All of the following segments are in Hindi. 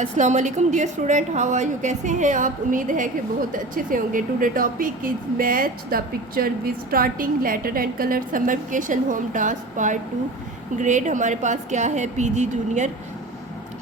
अस्सलाम वालेकुम dear student, how are you? कैसे हैं आप? उम्मीद है कि बहुत अच्छे से होंगे। Today topic is match the picture with starting letter and colour summer vacation home task part 2। Grade हमारे पास क्या है? PG junior.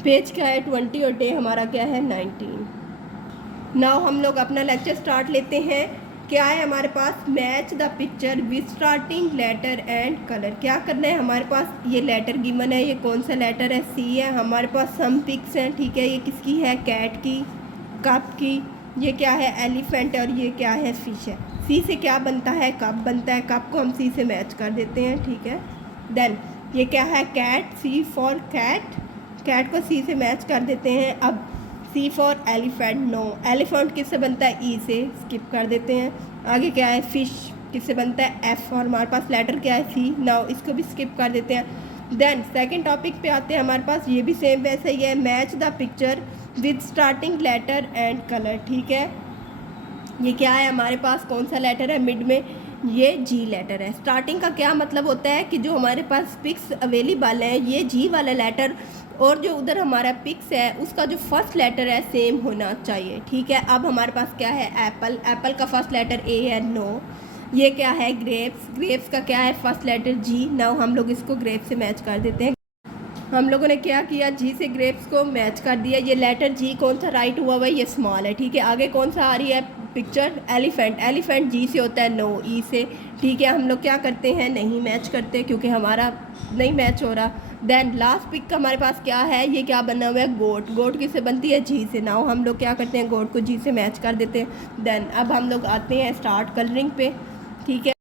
पेज क्या है? 20 और डे हमारा क्या है? 19। नाउ हम लोग अपना लेक्चर स्टार्ट लेते हैं। क्या है हमारे पास? Match the picture with starting letter and colour. क्या करना है हमारे पास? ये लेटर गिवन है। ये कौन सा लेटर है? सी है। हमारे पास सम पिक्स हैं, ठीक है। ये किसकी है? कैट की, कप की। ये क्या है? एलिफेंट। और ये क्या है? फिश है। सी से क्या बनता है? कप बनता है। कप को हम सी से मैच कर देते हैं, ठीक है। देन ये क्या है? Cat. C for cat. Cat को सी से मैच कर देते हैं। अब C for elephant. No. Elephant किससे बनता है? ई से, स्किप कर देते हैं। आगे क्या है? फिश किससे बनता है? एफ। और हमारे पास लेटर क्या है? सी। नाउ इसको भी स्किप कर देते हैं। देन सेकंड टॉपिक पे आते हैं। हमारे पास ये भी सेम वैसे ही है। Match the picture with starting letter and colour, ठीक है। ये क्या है हमारे पास? कौन सा लेटर है मिड में? ये जी लेटर है। स्टार्टिंग का क्या मतलब होता है कि जो हमारे पास पिक्स अवेलेबल है, ये जी वाला लेटर और जो उधर हमारा पिक्स है उसका जो फर्स्ट लेटर है सेम होना चाहिए, ठीक है। अब हमारे पास क्या है? एप्पल। एप्पल का फर्स्ट लेटर ए है। नो। ये क्या है? ग्रेप्स। ग्रेप्स का क्या है? फर्स्ट लेटर जी। नाउ हम लोग इसको ग्रेप्स से मैच कर देते हैं। हम लोगों ने क्या किया? जी से ग्रेप्स को मैच कर दिया। ये लेटर जी कौन सा राइट हुआ हुआ है? ये स्मॉल है, ठीक है। आगे कौन सा आ रही है पिक्चर? एलिफेंट। एलिफेंट जी से होता है। नो, ई से, ठीक है। हम लोग क्या करते हैं? नहीं मैच करते क्योंकि हमारा नहीं मैच हो रहा। देन लास्ट पिक का हमारे पास क्या है? ये क्या बना हुआ है? गोट। गोट किससे बनती है? जी से। नाउ हम लोग क्या करते हैं? गोट को जी से मैच कर देते हैं। देन अब हम लोग आते हैं स्टार्ट कलरिंग पे, ठीक है।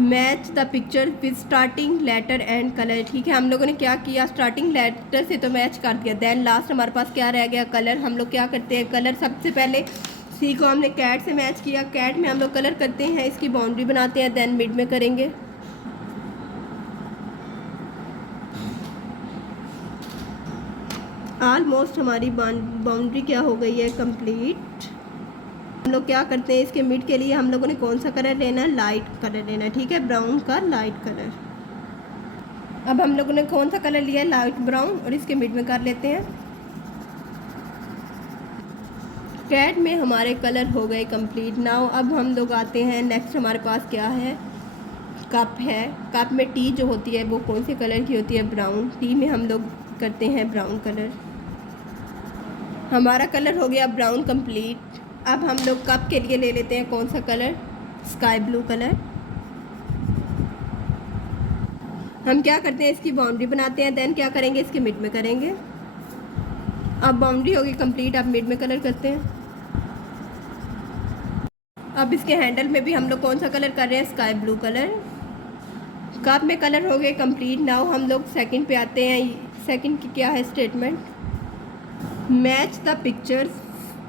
Match the picture with starting letter and colour, ठीक है। हम लोगों ने क्या किया? स्टार्टिंग लेटर से तो मैच कर दिया। देन लास्ट हमारे पास क्या रह गया? कलर। हम लोग क्या करते हैं? कलर सबसे पहले सी को हमने कैट से मैच किया। कैट में हम लोग कलर करते हैं, इसकी बाउंड्री बनाते हैं। देन मिड में करेंगे। ऑलमोस्ट हमारी बाउंड्री क्या हो गई है? कंप्लीट। हम लोग क्या करते हैं? इसके मिड के लिए हम लोगों ने कौन सा कलर लेना है? लाइट कलर लेना है, ठीक है। ब्राउन का लाइट कलर। अब हम लोगों ने कौन सा कलर लिया है? Light brown. और इसके मिड में कर लेते हैं। कैट में हमारे कलर हो गए कंप्लीट। नाउ अब हम लोग आते हैं नेक्स्ट। हमारे पास क्या है? कप है। कप में टी जो होती है वो कौन से कलर की होती है? ब्राउन। टी में हम लोग करते हैं ब्राउन कलर। हमारा कलर हो गया ब्राउन कंप्लीट। अब हम लोग कप के लिए ले लेते हैं कौन सा कलर? Sky blue colour. हम क्या करते हैं? इसकी बाउंड्री बनाते हैं। देन क्या करेंगे? इसके मिड में करेंगे। अब बाउंड्री होगी कंप्लीट। अब मिड में कलर करते हैं। अब इसके हैंडल में भी हम लोग कौन सा कलर कर रहे हैं? Sky blue colour. कप में कलर हो गए कंप्लीट। नाउ हम लोग सेकंड पे आते हैं। सेकंड की क्या है statement? Match the pictures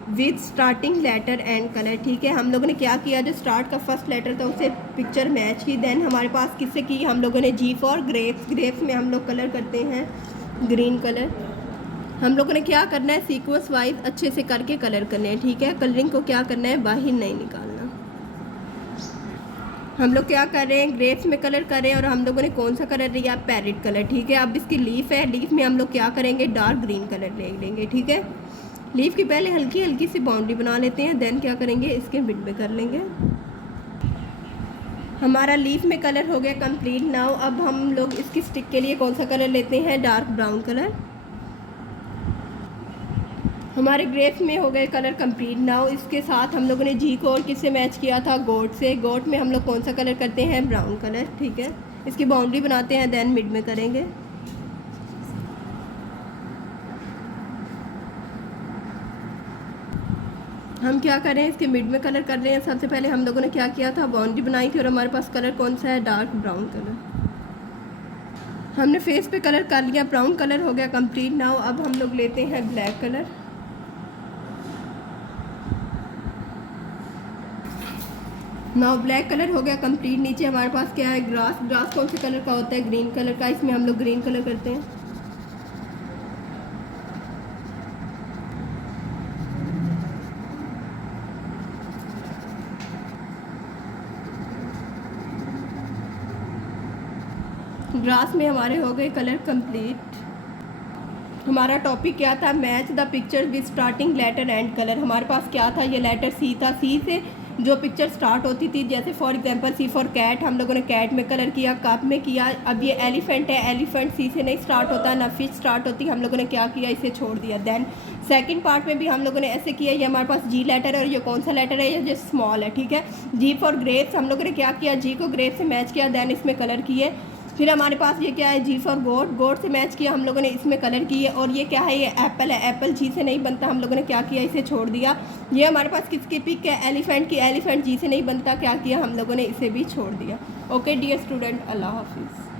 with starting letter and colour, ठीक है। हम लोगों ने क्या किया? जो स्टार्ट का फर्स्ट लेटर था उससे पिक्चर मैच की। देन हमारे पास किससे की? हम लोगों ने जी फॉर ग्रेप्स। ग्रेप्स में हम लोग कलर करते हैं ग्रीन कलर। हम लोगों ने क्या करना है? सीक्वेंस वाइज अच्छे से करके कलर करने हैं, ठीक है। कलरिंग को क्या करना है? बाहर नहीं निकालना। हम लोग क्या कर रहे हैं? ग्रेप्स में कलर कर रहे हैं। और हम लोगों ने कौन सा कलर लिया? पैरेट कलर, ठीक है। अब इसकी लीफ है। लीफ में हम लोग क्या करेंगे? डार्क ग्रीन कलर ले लेंगे, ठीक है। लीफ की पहले हल्की हल्की सी बाउंड्री बना लेते हैं। देन क्या करेंगे? इसके मिड में कर लेंगे। हमारा लीफ में कलर हो गया कंप्लीट। नाउ अब हम लोग इसकी स्टिक के लिए कौन सा कलर लेते हैं? Dark brown colour. हमारे ग्रेप्स में हो गए कलर कंप्लीट। नाउ इसके साथ हम लोगों ने जी को और किससे मैच किया था? गोट से। गोट में हम लोग कौन सा कलर करते हैं? ब्राउन कलर, ठीक है। इसकी बाउंड्री बनाते हैं। देन मिड में करेंगे। हम क्या कर रहे हैं? इसके मिड में कलर कर रहे हैं। सबसे पहले हम लोगों ने क्या किया था? बाउंड्री बनाई थी। और हमारे पास कलर कौन सा है? Dark brown colour. हमने फेस पे कलर कर लिया। ब्राउन कलर हो गया कंप्लीट। नाउ अब हम लोग लेते हैं black colour. Now black colour हो गया कंप्लीट। नीचे हमारे पास क्या है? ग्रास। ग्रास कौन से कलर का होता है? ग्रीन कलर का। इसमें हम लोग ग्रीन कलर करते हैं। ग्रास में हमारे हो गए कलर कंप्लीट। हमारा टॉपिक क्या था, match the picture with starting letter and colour. हमारे पास क्या था, ये लेटर सी था, सी से जो पिक्चर स्टार्ट होती थी, जैसे for example C for cat, हम लोगों ने कैट में कलर किया, कप में किया। अब ये एलिफेंट है, एलिफेंट सी से नहीं स्टार्ट होता, ना फिश स्टार्ट होती, हम लोगों ने क्या किया, इसे छोड़ दिया। देन सेकंड पार्ट में भी हम लोगों ने ऐसे किया, ये हमारे पास जी लेटर है और ये कौन सा लेटर है, ये स्मॉल है, ठीक है। जी फॉर ग्रेप्स, हम लोगों ने क्या किया, जी को ग्रेप से मैच किया, देन इसमें कलर किए। फिर हमारे पास ये क्या है, जी फॉर गोट, गोट से मैच किया हम लोगों ने, इसमें कलर किए। और ये क्या है, ये एप्पल है, एप्पल जी से नहीं बनता, हम लोगों ने क्या किया, इसे छोड़ दिया। ये हमारे पास किसकी पिक है, एलिफेंट की, एलिफेंट जी से नहीं बनता, क्या किया हम लोगों ने, इसे भी छोड़ दिया। ओके डियर स्टूडेंट, अल्लाह हाफिज़।